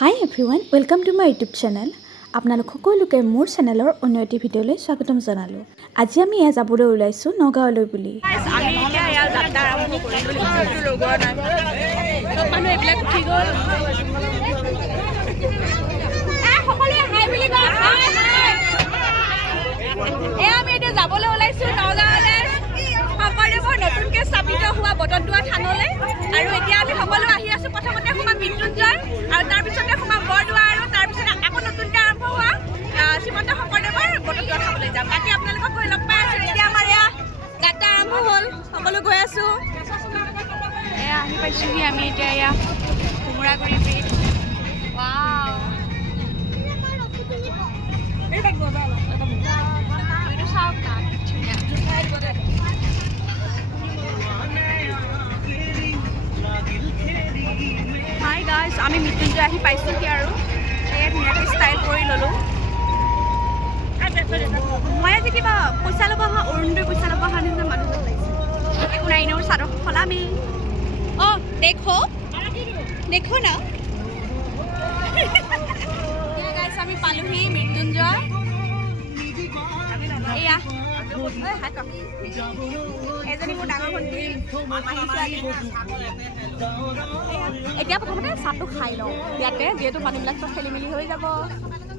High everyone, welcome to my YouTube channel. আপোনালোক সকলোকে মোৰ চেনেলৰ অন্য এটি ভিডিঅ'লৈ স্বাগতম জনালোঁ। আজি আমি এয়া যাবলৈ ওলাইছোঁ নগাঁৱলৈ বুলি। নতুনকৈ স্থাপিত হোৱা বটদ্ৰৱা থানলৈ আৰু এতিয়া আমি সকলো আহি আছোঁ। প্ৰথমতে সোমাম মৃত্যুঞ্জয় আৰু তাৰপিছতে সোমাম বৰদোৱা আৰু তাৰপিছতে আকৌ নতুনকৈ আৰম্ভ হোৱা শ্ৰীমন্ত শংকৰদেৱৰ বটদ্ৰৱা থানলৈ যাম। বাকী আপোনালোকক গৈ লগ পাই আছোঁ। এতিয়া আমাৰ এয়া যাত্ৰা আৰম্ভ হ'ল, সকলো গৈ আছোঁ। এয়া আহি পাইছোঁহি আমি এতিয়া এয়া কোমোৰাগুৰি ব্ৰিজ। চাওক না হাই গাইজ, আমি মৃত্যুঞ্জয় আহি পাইছোঁহি আৰু এই ধুনীয়াকৈ ষ্টাইল কৰি ল'লোঁ। মই আজি কিবা পইচা ল'ব অহা অৰুণোদয় পইচা ল'ব অহা নিচিনা মানুহ লাগিছে। একো নাই, এনেও চাদৰ সলামেই। অঁ দেখো না গাইজ, আমি পালোহি মৃত্যুঞ্জয়। এয়া এজনী মোৰ ডাঙৰ ভণ্টি। এতিয়া প্ৰথমতে চাহটো খাই লওঁ ইয়াতে, যিহেতু মানুহবিলাক চব খেলি মেলি হৈ যাব।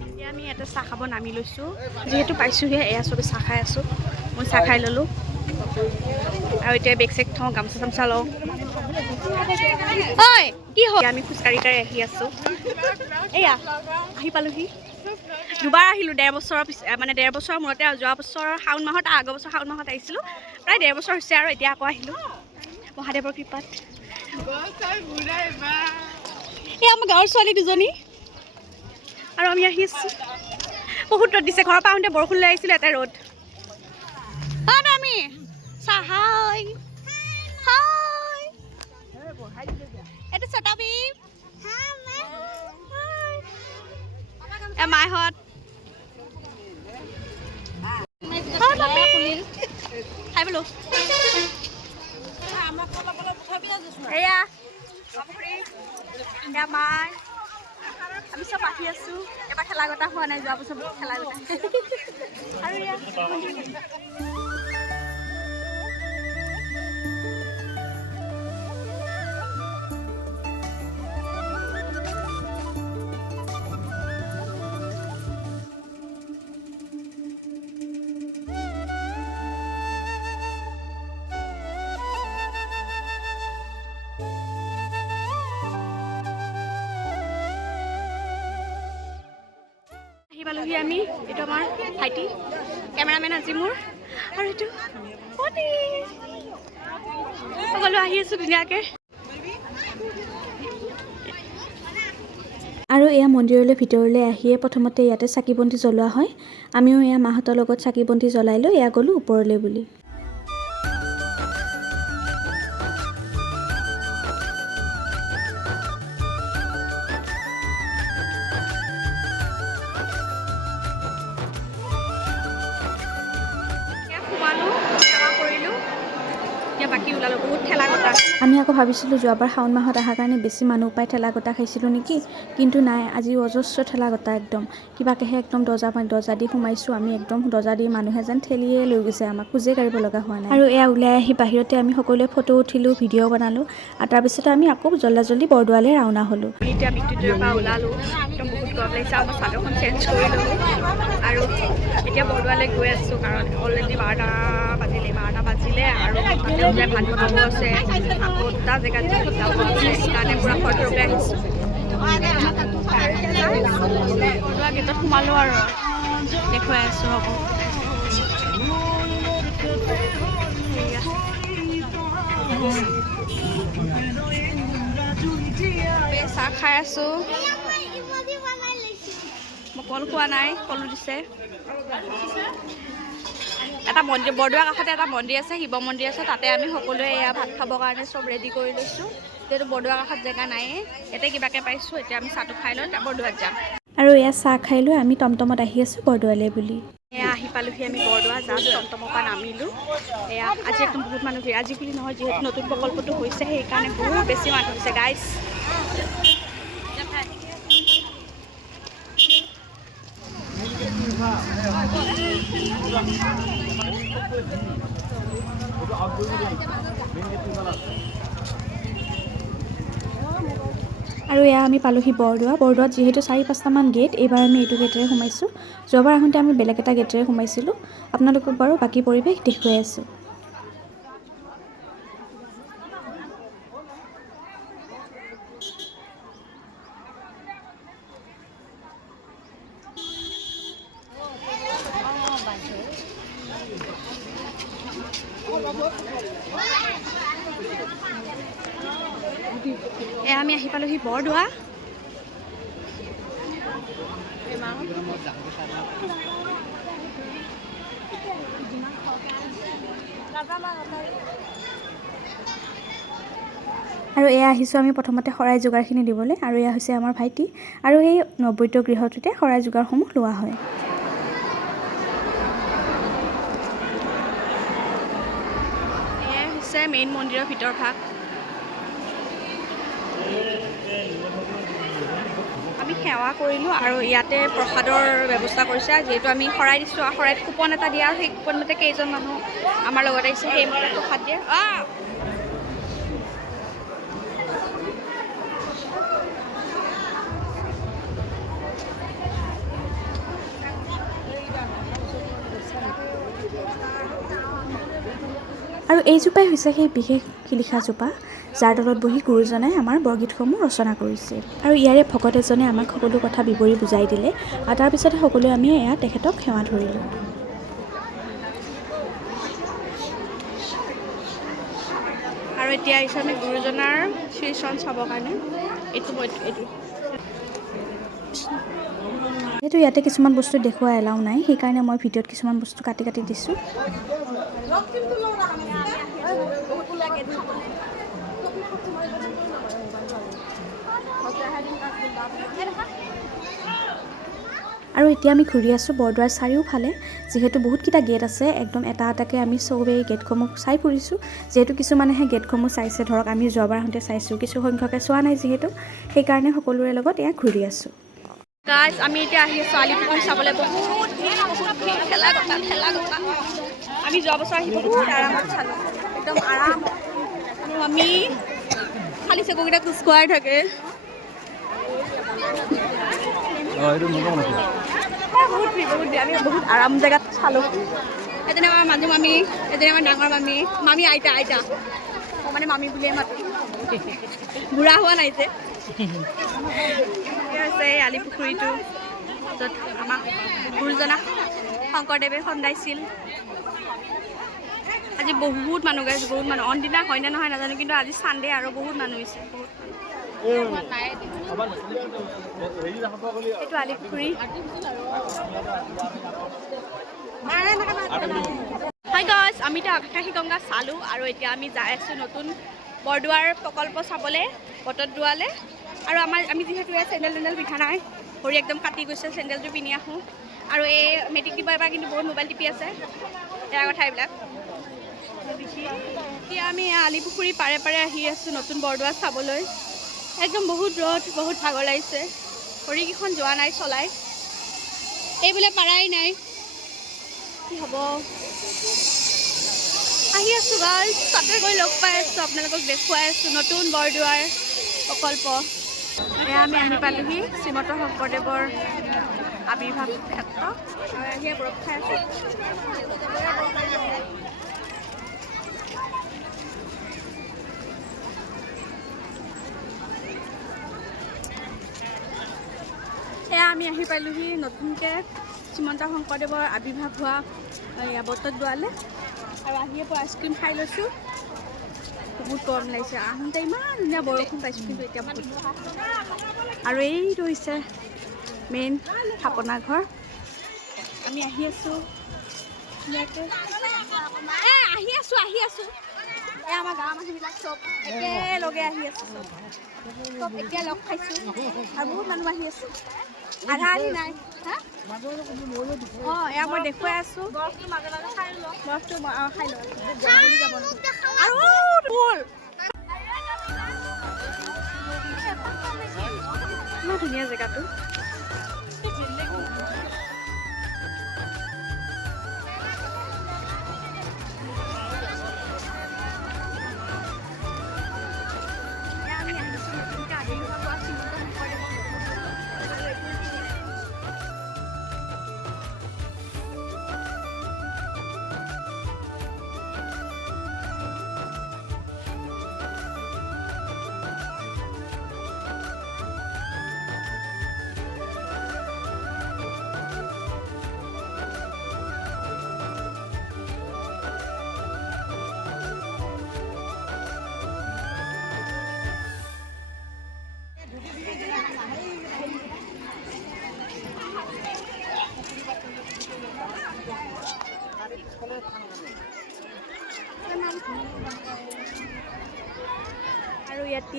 এতিয়া আমি ইয়াতে চাহ খাব নামি লৈছোঁ, যিহেতু পাইছোঁহে। এয়া চবে চাহ খাই আছোঁ, মই চাহ খাই ল'লোঁ আৰু এতিয়া বেগ চেগ থওঁ, গামোচা চামোচা লওঁ। ঐ কি হয়, আমি খোজকাঢ়ি আহি আছোঁ। এয়া আহি পালোহি। দুবাৰ আহিলোঁ, ডেৰ বছৰৰ মূৰতে। যোৱা বছৰ শাওণ মাহত, আগৰ বছৰ শাওণ মাহত আহিছিলোঁ। প্ৰায় 1.5 বছৰ হৈছে আৰু এতিয়া আকৌ আহিলোঁ মহাদেৱৰ কৃপাত। এই আমাৰ গাঁৱৰ ছোৱালী দুজনী আৰু আমি আহি আছোঁ। বহুত ৰ'দ দিছে, ঘৰৰ পৰা আহোঁতে বৰষুণ লৈ আহিছিলোঁ, এটা ৰ'দ। আমি চাহাই এইটো চটাবি মাইহঁত খাই বোলো। এয়া মাই, আমি চব আহি আছোঁ। এবাৰ খেলা গতা হোৱা নাই, যোৱা বছৰ বহুত খেলা গতা আৰু এয়া পালোহি আমি। এইটো আমাৰ ভাইটি কেমেৰামেন আজি মোৰ, আৰু এইটো সকলো আহি আছোঁ ধুনীয়াকৈ। আৰু এয়া মন্দিৰলৈ ভিতৰলৈ আহিয়ে প্ৰথমতে ইয়াতে চাকি বন্তি জ্বলোৱা হয়। আমিও এয়া মাহঁতৰ লগত চাকি বন্তি জ্বলাই লৈ এয়া গ'লোঁ ওপৰলৈ বুলি। বাকী ওলালোঁ, বহুত ঠেলা গতা। আমি আকৌ ভাবিছিলোঁ যোৱাবাৰ শাওণ মাহত অহাৰ কাৰণে বেছি মানুহ পাই ঠেলা গতা খাইছিলোঁ নেকি, কিন্তু নাই, আজি অজস্ৰ ঠেলা গতা। একদম কিবাকেহে একদম দৰ্জা দি সোমাইছোঁ আমি। একদম দৰ্জা দি মানুহে যেন ঠেলিয়ে লৈ গৈছে, আমাক খোজে কাঢ়িব লগা হোৱা নাই। আৰু এয়া ওলাই আহি বাহিৰতে আমি সকলোৱে ফটো উঠিলোঁ, ভিডিঅ' বনালোঁ, আৰু তাৰপিছতে আমি আকৌ জল্দি বৰদোৱালৈ ৰাওনা হ'লোঁ। এতিয়া মৃত্যুঞ্জয়ৰ পৰা ওলালোঁ, একদম বহুত গৰম লাগিছে আৰু মই চাদৰখন চেঞ্জ কৰি ল'লোঁ আৰু এতিয়া বৰদোৱালৈ গৈ আছোঁ। কাৰণ অলৰেডি 12টা বাজিলে আৰু তাতে ওলাই ভাত বনাব আছে, আকৌ দুটা জেগাত যাব আছে, সেইকাৰণে পূৰা খৰধৰকৈ আহিছোঁ। বৰদোৱা গেটত সোমালোঁ আৰু দেখুৱাই আছোঁ আকৌ। চাহ খাই আছোঁ, মই কল খোৱা নাই, কলো দিছে। এটা মন্দিৰ, বৰদোৱাৰ কাষতে এটা মন্দিৰ আছে, শিৱ মন্দিৰ আছে, তাতে আমি সকলোৱে এয়া ভাত খাবৰ কাৰণে চব ৰেডি কৰি লৈছোঁ। যিহেতু বৰদোৱাৰ কাষত জেগা নায়েই, ইয়াতে কিবাকৈ পাইছোঁ। এতিয়া আমি চাহটো খাই লৈ বৰদোৱাত যাম। আৰু এয়া চাহ খাই লৈ আমি টমটমত আহি আছোঁ বৰদোৱালৈ বুলি। এয়া আহি পালোহি আমি বৰদোৱা, জাষ্ট টমটমৰ পৰা নামিলোঁ। এয়া আজি একদম বহুত মানুহ ভিৰ, আজি বুলি নহয়, যিহেতু নতুন প্ৰকল্পটো হৈছে সেইকাৰণে বহুত বেছি মানুহ হৈছে গাইজ। আমি পালোহি বৰদোৱা। বৰদোৱাত যিহেতু 4-5টামান গেট, এইবাৰ আমি এইটো গেটেৰে সোমাইছোঁ। যোৱাবাৰ আহোঁতে আমি বেলেগ এটা গেটেৰে সোমাইছিলোঁ। আপোনালোকক বাৰু বাকী পৰিৱেশ দেখুৱাই আছোঁ। আমি আহি পালোহি বৰদোৱা। আৰু এয়া আহিছোঁ আমি প্ৰথমতে শৰাই যোগাৰখিনি দিবলৈ। আৰু এয়া হৈছে আমাৰ ভাইটি, আৰু এই নৈবেদ্য গৃহটোতে শৰাই যোগাৰসমূহ লোৱা হয়। এয়াই হৈছে মেইন মন্দিৰৰ ভিতৰ ভাগ। আমি সেৱা কৰিলোঁ আৰু ইয়াতে প্ৰসাদৰ ব্যৱস্থা কৰিছে। যিহেতু আমি শৰাই দিছোঁ, শৰাইত কুপন এটা দিয়া, সেই কুপনমতে কেইজন মানুহ আমাৰ লগত আহিছে সেইমতে প্ৰসাদ দিয়ে। আৰু এইজোপাই হৈছে সেই বিশেষ শিলিখাজোপা, যাৰ তলত বহি গুৰুজনাই আমাৰ বৰগীতসমূহ ৰচনা কৰিছিল। আৰু ইয়াৰে ভকত এজনে আমাক সকলো কথা বিৱৰি বুজাই দিলে, আৰু তাৰপিছতে সকলোৱে আমি এয়া তেখেতক সেৱা ধৰিলোঁ। আৰু এতিয়া আহিছোঁ আমি গুৰুজনাৰ শ্ৰীচৰণ চাবৰ কাৰণে। এইটো যিহেতু ইয়াতে কিছুমান বস্তু দেখুওৱা এলাও নাই, সেইকাৰণে মই ভিডিঅ'ত কিছুমান বস্তু কাটি দিছোঁ। আৰু এতিয়া আমি ঘূৰি আছোঁ বৰদোৱাৰ চাৰিওফালে। যিহেতু বহুতকেইটা গেট আছে, একদম এটা এটাকৈ আমি চবেই গেটসমূহ চাই ফুৰিছোঁ। যিহেতু কিছুমানেহে গেটসমূহ চাইছে, ধৰক আমি যোৱাবাৰ আহোঁতে চাইছোঁ, কিছু সংখ্যকে চোৱা নাই যিহেতু, সেইকাৰণে সকলোৰে লগত এয়া ঘূৰি আছোঁ। গাইজ, আমি এতিয়া আহি আছোঁ আলিপুখুৰী চাবলৈ। বহুত ভিৰ, ঠেলা গতা। আমি যোৱা বছৰ আহি বহুত আৰামত চালোঁ, একদম আৰাম। আমি খালী চকুকেইটা খোজকঢ়াই থাকে। বহুত ভিৰ। আমি বহুত আৰাম জেগাত চালোঁ। এজনী আমাৰ মাজু মামী, এজনী আমাৰ ডাঙৰ মামী, আইতা। মই মানে মামী বুলিয়ে মাতো, বুঢ়া হোৱা নাই যে। হৈছে এই আলিপুখুৰীটো, য'ত আমাক গুৰুজনাক শংকৰদেৱে খন্দাইছিল। আজি বহুত মানুহ গাইছে, বহুত মানুহ। অইন দিনা হয়নে নহয় নাজানো, কিন্তু আজি চানডে আৰু বহুত মানুহ হৈছে। এইটো আলিপুখুৰী। হাই গাইজ, আমি এতিয়া আকাশী গংগা চালোঁ, আৰু এতিয়া আমি যাই আছোঁ নতুন বৰদোৱাৰ প্ৰকল্প চাবলৈ, বটদ্ৰৱালৈ। আৰু আমি যিহেতু চেণ্ডেল পিন্ধা নাই, ভৰি একদম কাটি গৈছে, চেণ্ডেলযোৰ পিন্ধি আহোঁ। আৰু এই মেট্ৰিক দিব এবাৰ কিন্তু বহুত মোবাইল টিপি আছে, বেয়া কথা এইবিলাক। এতিয়া আমি আলিপুখুৰী পাৰে আহি আছোঁ নতুন বৰদোৱা চাবলৈ। একদম বহুত ৰ'দ, বহুত ভাগৰ লাগিছে। ভৰিকেইখন যোৱা নাই চলাই, এইবোলে পাৰাই নাই, কি হ'ব। আহি আছোঁ গাইজ, তাতে গৈ লগ পাই আছোঁ, আপোনালোকক দেখুৱাই আছোঁ নতুন বৰদোৱাৰ প্ৰকল্প। এয়া আমি আহি পালোহি শ্ৰীমন্ত শংকৰদেৱৰ আৱিৰ্ভাৱ ক্ষেত্ৰ। আহিয়ে বৰফ খাই আছোঁ। এয়া আমি আহি পালোহি নতুনকৈ শ্ৰীমন্ত শংকৰদেৱৰ আৱিৰ্ভাৱ হোৱা বটদ্ৰৱালৈ। আৰু আহিয়ে পৰা আইচক্ৰীম খাই লৈছোঁ। বহুত গৰম লাগিছে, আহোঁতে ইমান ধুনীয়া বৰষুণ পাইছোঁ, কিন্তু এতিয়া বহুত। আৰু এইটো হৈছে মেইন থাপনা ঘৰ। আমি আহি আছোঁ ধুনীয়াকৈ, আহি আছোঁ। এয়া আমাৰ গাঁৱৰ মানুহবিলাক চব একেলগে আহি আছোঁ, চব এতিয়া লগ খাইছোঁ। আৰু বহুত মানুহ আহি আছে, আধা আধি নাই। এয়া মই দেখুৱাই আছোঁ। বৰফটো খাই লওঁ, খাই লওঁ। আৰু ইমান ধুনীয়া জেগাটো।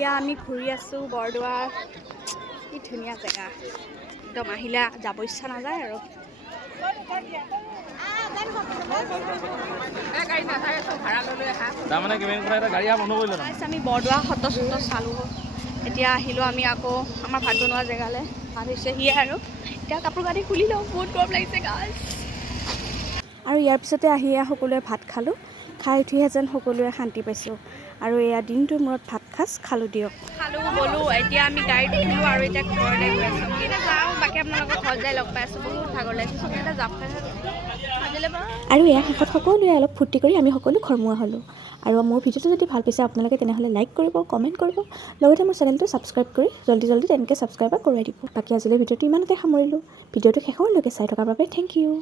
এতিয়া আমি ঘূৰি আছোঁ বৰদোৱাৰ। কি ধুনীয়া জেগা, একদম আহিলে যাব ইচ্ছা নাযায় আৰু। আমি বৰদোৱা সত্ৰ চালোঁ, এতিয়া আহিলোঁ আমি আকৌ আমাৰ ভাত বনোৱা জেগালৈ। ভাত হৈছে সিয়ে আৰু এতিয়া কাপোৰ কানি খুলি লওঁ, বহুত গৰম লাগিছে গাছ। আৰু ইয়াৰ পিছতে আহি সকলোৱে ভাত খালোঁ। খাই উঠিহে যেন সকলোৱে শান্তি পাইছোঁ। আৰু এয়া দিনটোৰ মূৰত ভাত সাজ খালোঁ দিয়ক। খালোঁ গ'লোঁ, এতিয়া আমি গাড়ীত উঠিলোঁ আৰু এতিয়া ঘৰলৈ গৈ আছোঁ। এতিয়া যাওঁ, বাকী আপোনালোকক ঘৰত যাই লগ পাই আছোঁ। বহুত ভাগৰ লাগিছে, চব এটা জাপ খাই আৰু এয়া শেষত সকলোৱে অলপ ফূৰ্তি কৰি আমি সকলো ঘৰমুৱা হ'লোঁ। আৰু মোৰ ভিডিঅ'টো যদি ভাল পাইছে আপোনালোকে তেনেহ'লে লাইক কৰিব, কমেণ্ট কৰিব, লগতে মোৰ চেনেলটো ছাবস্ক্ৰাইব কৰি জল্দি তেনেকৈ ছাবস্ক্ৰাইব কৰোৱাই দিব। বাকী আজিলৈ ভিডিঅ'টো ইমানতে সামৰিলোঁ। ভিডিঅ'টো শেষলৈকে চাই থকাৰ বাবে থেংক ইউ।